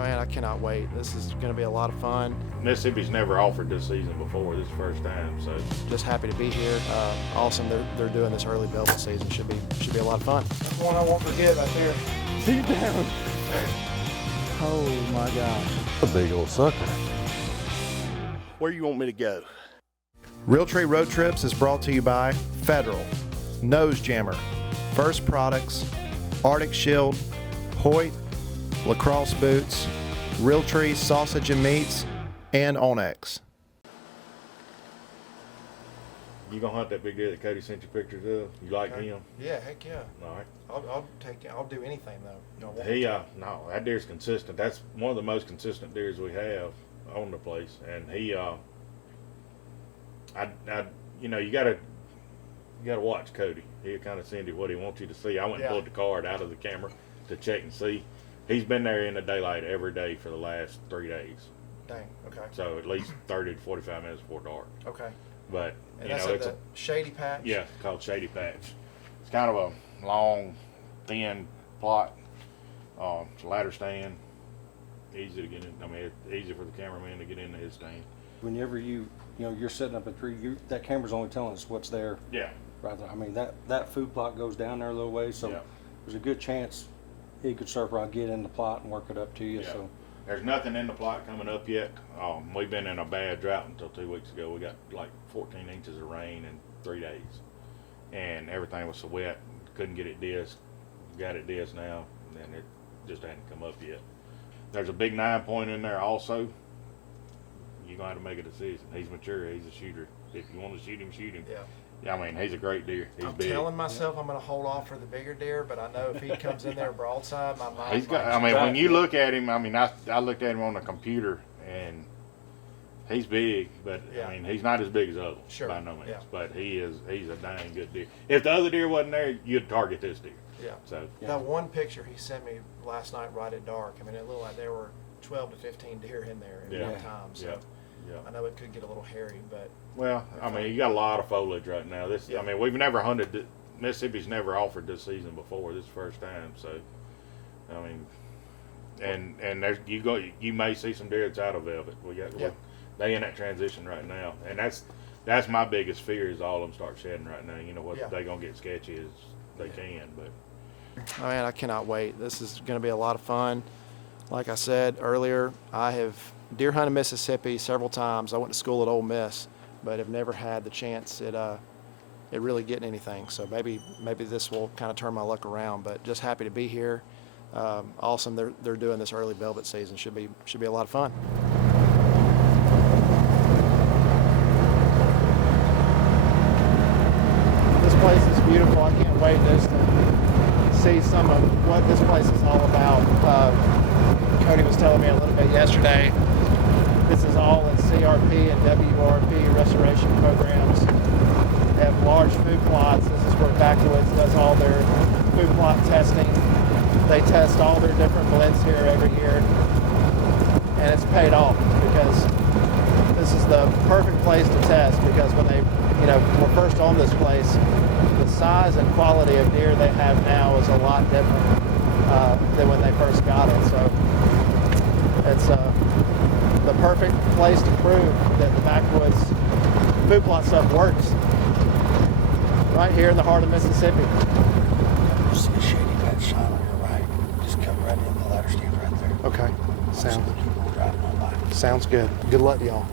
Man, I cannot wait. This is going to be a lot of fun. Mississippi's never offered this season before. This is the first time, so Just happy to be here. Awesome. They're doing this early velvet season. Should be a lot of fun. One I won't forget right there. Sit down. Oh my gosh. A big old sucker. Where you want me to go? Realtree Road Trips is brought to you by Federal, Nose Jammer, First Products, Arctic Shield, Hoyt, Lacrosse Boots, Realtree Sausage and Meats, and Onyx. you gonna hunt that big deer that Cody sent you pictures of? You like him? Yeah, heck yeah. All right. I'll do anything though. No, that deer's consistent. That's one of the most consistent deers we have on the place, and he, you gotta watch Cody. He'll kind of send you what he wants you to see. I went and pulled the card out of the camera to check and see. He's been there in the daylight every day for the last 3 days. Dang. Okay. So at least 30 to 45 minutes before dark. Okay. But And that's at the shady patch. yeah, it's called Shady Patch. It's kind of a long, thin plot. It's a ladder stand. Easy to get in. I mean, it's easy for the cameraman to get into his stand. Whenever you're setting up a tree, that camera's only telling us what's there. Yeah. Right there. I mean, that food plot goes down there a little ways, so there's a good chance he could surf around, get in the plot, and work it up to you. Yeah. So There's nothing in the plot coming up yet. We've been in a bad drought until 2 weeks ago. We got like 14 inches of rain in 3 days, and everything was so wet, couldn't get it disc. Got it disc now, and it just hadn't come up yet. There's a big 9-point in there also. You're gonna have to make a decision. He's mature. He's a shooter. If you want to shoot him, shoot him. Yeah. I mean, he's a great deer. He's I'm big. telling myself I'm going to hold off for the bigger deer, but I know if he comes in there broadside, my mind. He's got. I mean, when you look at him, I mean, I looked at him on the computer, and he's big, but I mean, he's not as big as others by no means. Yeah. But he's a dang good deer. If the other deer wasn't there, you'd target this deer. Yeah. So That one picture he sent me last night, right at dark. I mean, it looked like there were 12 to 15 deer in there at one time. So I know it could get a little hairy, but. Well, I mean, you got a lot of foliage right now. I mean, we've never hunted. Mississippi's never offered this season before. This is the first time. So, I mean, and there's you may see some deer that's out of velvet. They in that transition right now, and that's my biggest fear is all of them start shedding right now. You know what they gonna get sketchy as they can, but. Oh, man, I cannot wait. This is going to be a lot of fun. Like I said earlier, I have deer hunted Mississippi several times. I went to school at Ole Miss, but have never had the chance at really getting anything. So maybe this will kind of turn my luck around. But just happy to be here. Awesome. They're doing this early velvet season. Should be a lot of fun. This place is beautiful. I can't wait just to see some of what this place is all about. Cody was telling me a little bit yesterday. This is all in CRP and WRP restoration programs. They have large food plots. This is where Backwoods does all their food plot testing. They test all their different blends here every year, and it's paid off because this is the perfect place to test because when they were first on this place, the size and quality of deer they have now is a lot different than when they first got it. So it's the perfect place to prove that the Backwoods food plot stuff works. Right here in the heart of Mississippi. You see a shady patch sign on your right. Just come right in, the ladder stands right there. Okay. People driving on by. Sounds good. Good luck to y'all.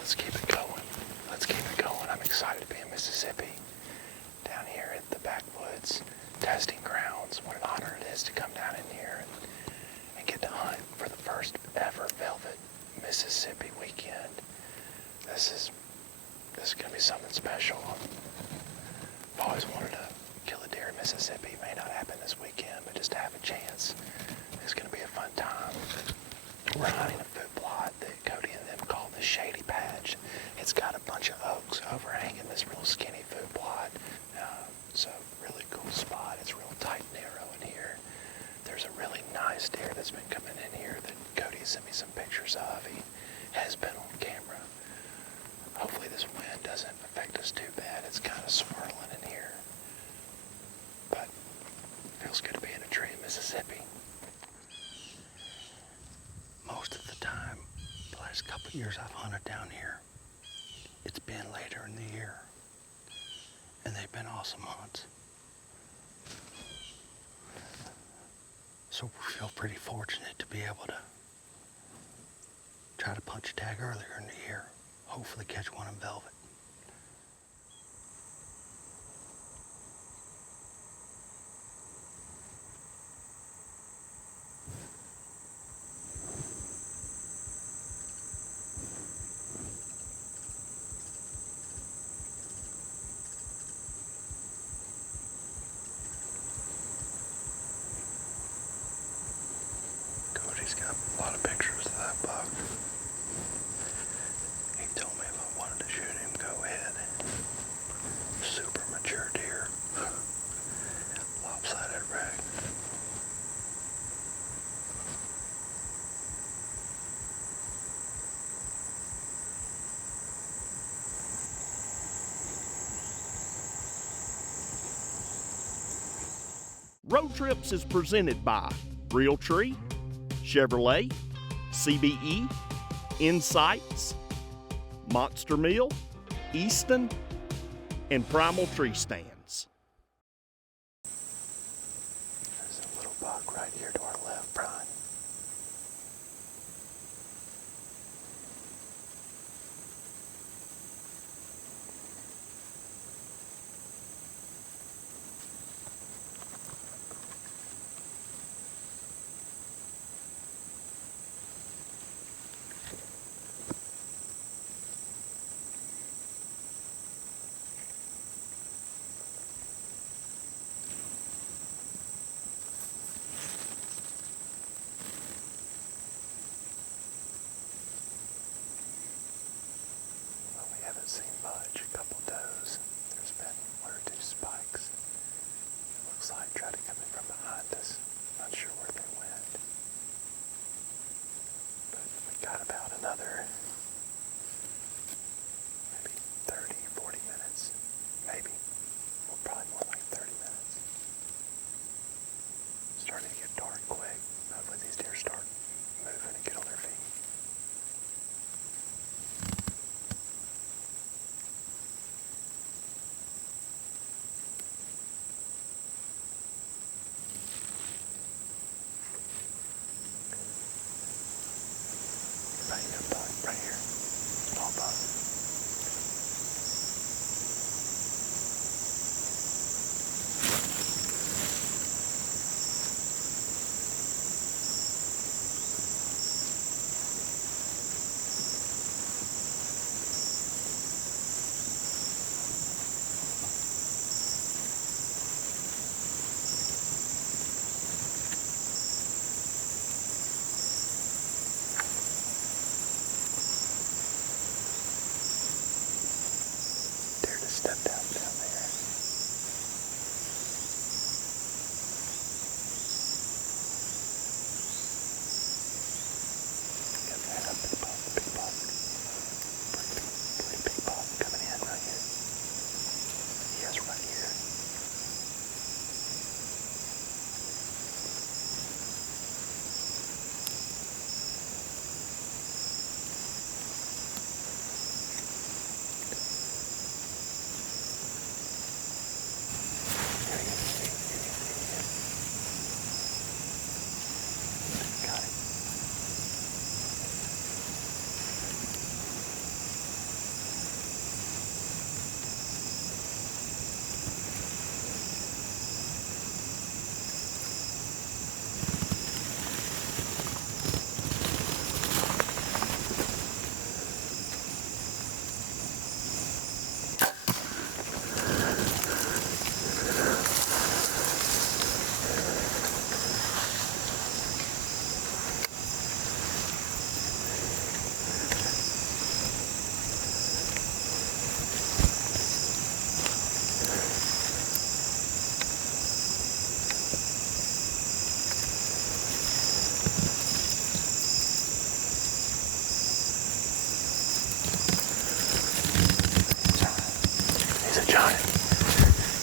Let's keep it going. Let's keep it going. I'm excited to be in Mississippi. Down here at the Backwoods Testing Grounds. What an honor it is to come down in here and get to hunt for the first ever velvet Mississippi weekend. This is gonna be something special. just have a chance. It's going to be a fun time. We're hunting a food plot that Cody and them call the Shady Patch. It's got a bunch of oaks overhanging this real skinny food plot. So really cool spot. It's real tight and narrow in here. There's a really nice deer that's been coming in here that Cody sent me some pictures of. He has been on camera. Hopefully this wind doesn't affect us too bad. It's kind of swirling in here. But it feels good to be in a tree in Mississippi. Most of the time, the last couple of years I've hunted down here, it's been later in the year. And they've been awesome hunts. So we feel pretty fortunate to be able to try to punch a tag earlier in the year. Hopefully catch one in velvet. Cody's got a lot of pictures of that buck. He told me if I wanted to shoot him, go ahead. Super mature deer. Lopsided rack. Road Trips is presented by Realtree, Chevrolet, CBE, Insights, Monster Meal, Easton, and Primal Tree Stands. There's a little buck right here to our left, Brian.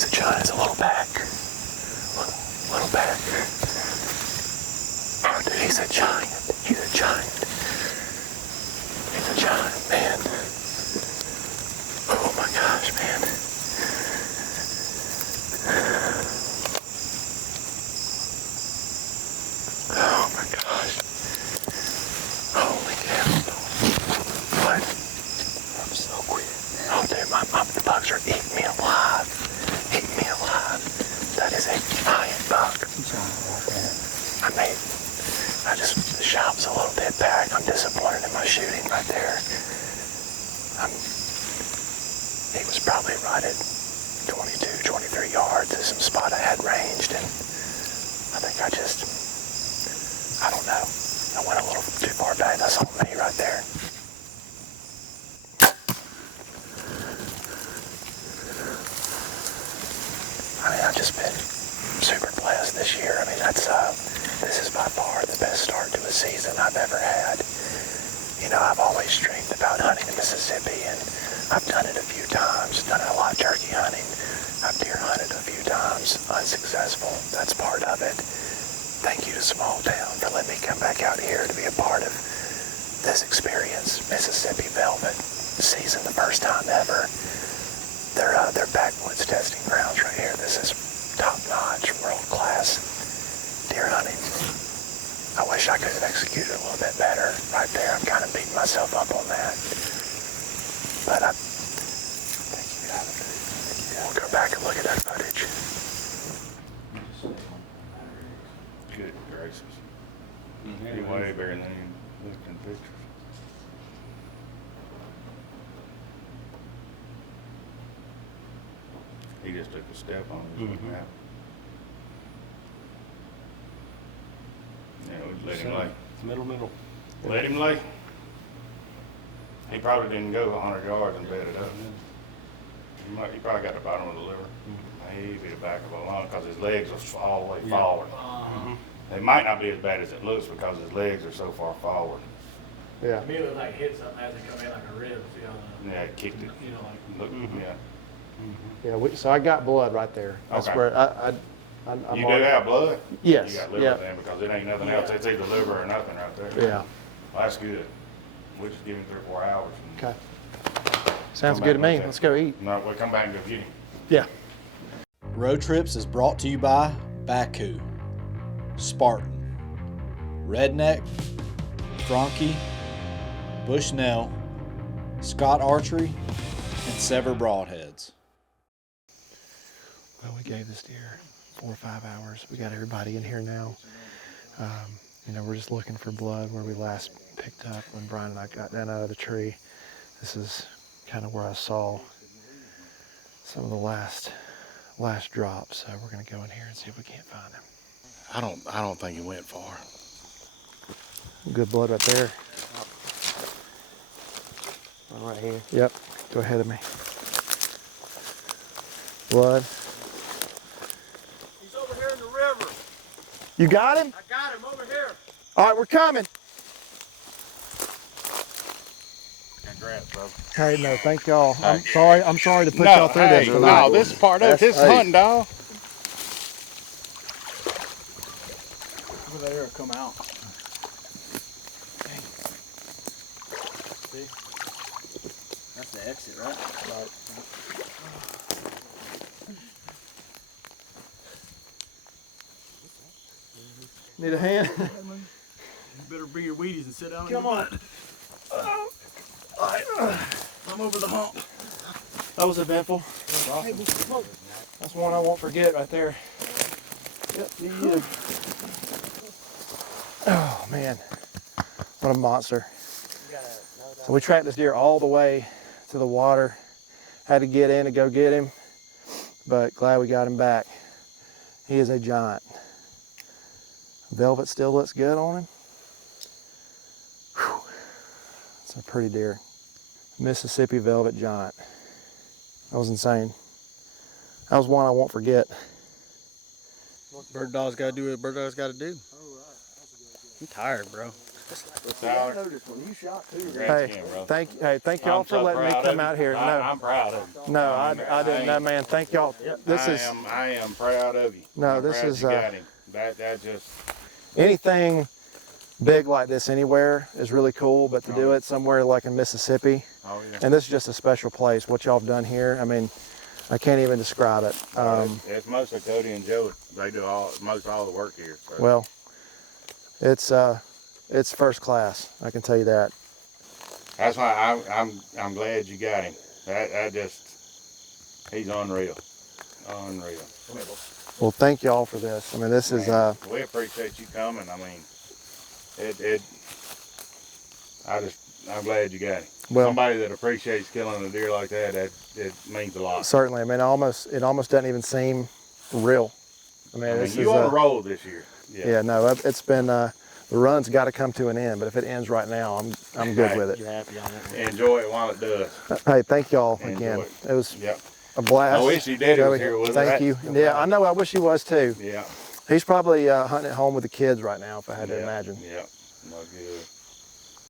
He's a giant. He's a little back. Little back. Oh, dude, he's a giant. He's a giant. He's a giant, man. Oh my gosh, man. Oh my gosh. Holy cow. What? I'm so quick. Oh, dude, the bugs are eating me alive. Eating me alive. That is a giant bug. The shop's a little bit back. I'm disappointed in my shooting right there. He was probably right at 22, 23 yards. There's some spot I had ranged, and I think I don't know. I went a little too far back. That's on me right there. I mean, I've just been super blessed this year. I mean, this is by far the best start to a season I've ever had. You know, I've always dreamed about hunting in Mississippi, and I've done it a few times, done a lot of turkey hunting. I've deer hunted a few times, unsuccessful. That's part of it. Thank you to Small Town for letting me come back out here to be a part of this experience. Mississippi Velvet season, the first time ever. They're Backwoods Testing Grounds right here. This is top-notch, world-class deer hunting. I wish I could have executed a little bit better right there. I'm kind of beating myself up on that. But we'll go back and look at that footage. Good gracious. He way better than he looked in pictures. He just took a step on it. Mhm. Yeah, we let him lay. Middle. Let him lay. He probably didn't go 100 yards and bed it up. He probably got the bottom of the liver. Maybe the back of the lung, because his legs are all the way forward. They might not be as bad as it looks because his legs are so far forward. Yeah. To me, it looked like hit something as it come in like a rib, you know. Yeah, it kicked it. You know, like. Look, yeah. Yeah. So I got blood right there. That's Okay. where I'm You do have blood? Yes. You got liver Yeah. then, because it ain't nothing else. It's either liver or nothing right there. Yeah. Well, that's good. We'll just give him 3 or 4 hours. and Okay. Sounds come good to back me. with Let's that. go eat. No, we'll come back and go get him. Yeah. Road Trips is brought to you by Baku, Spartan, Redneck, Franke, Bushnell, Scott Archery, and Sever Broadheads. Well, we gave this deer 4 or 5 hours. We got everybody in here now. You know, we're just looking for blood where we last picked up when Brian and I got down out of the tree. This is kind of where I saw some of the last drops. So we're gonna go in here and see if we can't find him. I don't think he went far. Good blood right there. One right here. Yep. Go ahead of me. Blood. He's over here in the river. You got him? I got him over here. All right, we're coming. Congrats, bro. Hey, no, thank y'all. I'm sorry to put No, y'all through this hey, tonight. no, this is part of his hunting, dog. Over there, come out. See? That's the exit, right? Need a hand? You better bring your Wheaties and sit down. Come on. I'm over the hump. That was eventful. That's one I won't forget right there. Yep, yeah. Oh man, what a monster. So we tracked this deer all the way to the water. Had to get in to go get him, but glad we got him back. He is a giant. Velvet still looks good on him. Whew. It's a pretty deer. Mississippi Velvet Giant. That was insane. That was one I won't forget. Bird dog's got to do what bird dog's got to do. I'm tired, bro. Tyler, noticed when you shot too. congrats Hey, again, bro. thank y'all I'm for so letting me proud come of you. out here. I'm proud of you. No, I didn't know, man. Thank y'all. I am proud of you. No, I'm this proud is, you got him. That just, anything big like this anywhere is really cool, but to do it somewhere like in Mississippi, oh yeah. and this is just a special place. What y'all have done here, I mean, I can't even describe it. It's mostly Cody and Joe. They do most all the work here. So. Well, it's first class. I can tell you that. That's why I'm glad you got him. That just, he's unreal. Unreal. Well, thank y'all for this. I mean, this is We appreciate you coming. I mean, I'm glad you got him. Well, somebody that appreciates killing a deer like that, it means a lot. certainly. I mean, it almost doesn't even seem real. I mean, this you is on a roll this year. Yeah, no, it's been the run's got to come to an end. But if it ends right now, I'm good with it. You're happy on it. Enjoy it while it does. Hey, thank y'all Enjoy again. it. It was Yep. a blast. I wish your daddy was here with us. Thank you. Yeah, I know. I wish he was too. Yeah. He's probably hunting at home with the kids right now, if I had to imagine. Yep. No good.